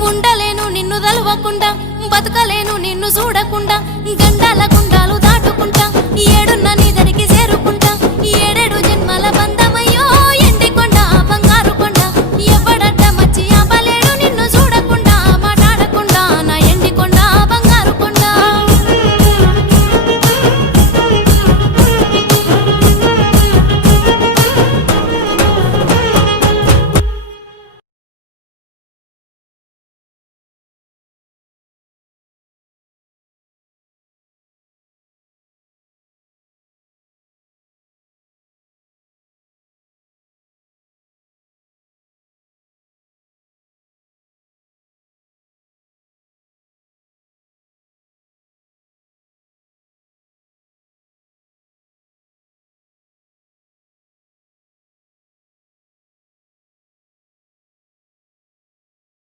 ఉండలేను నిన్ను తలవకుండా బతకలేను నిన్ను చూడకుండా గండాల గుండాలు దాటుకుంటా ఏడున్న నీ దరికి చేరుకుంటా ఏడేడు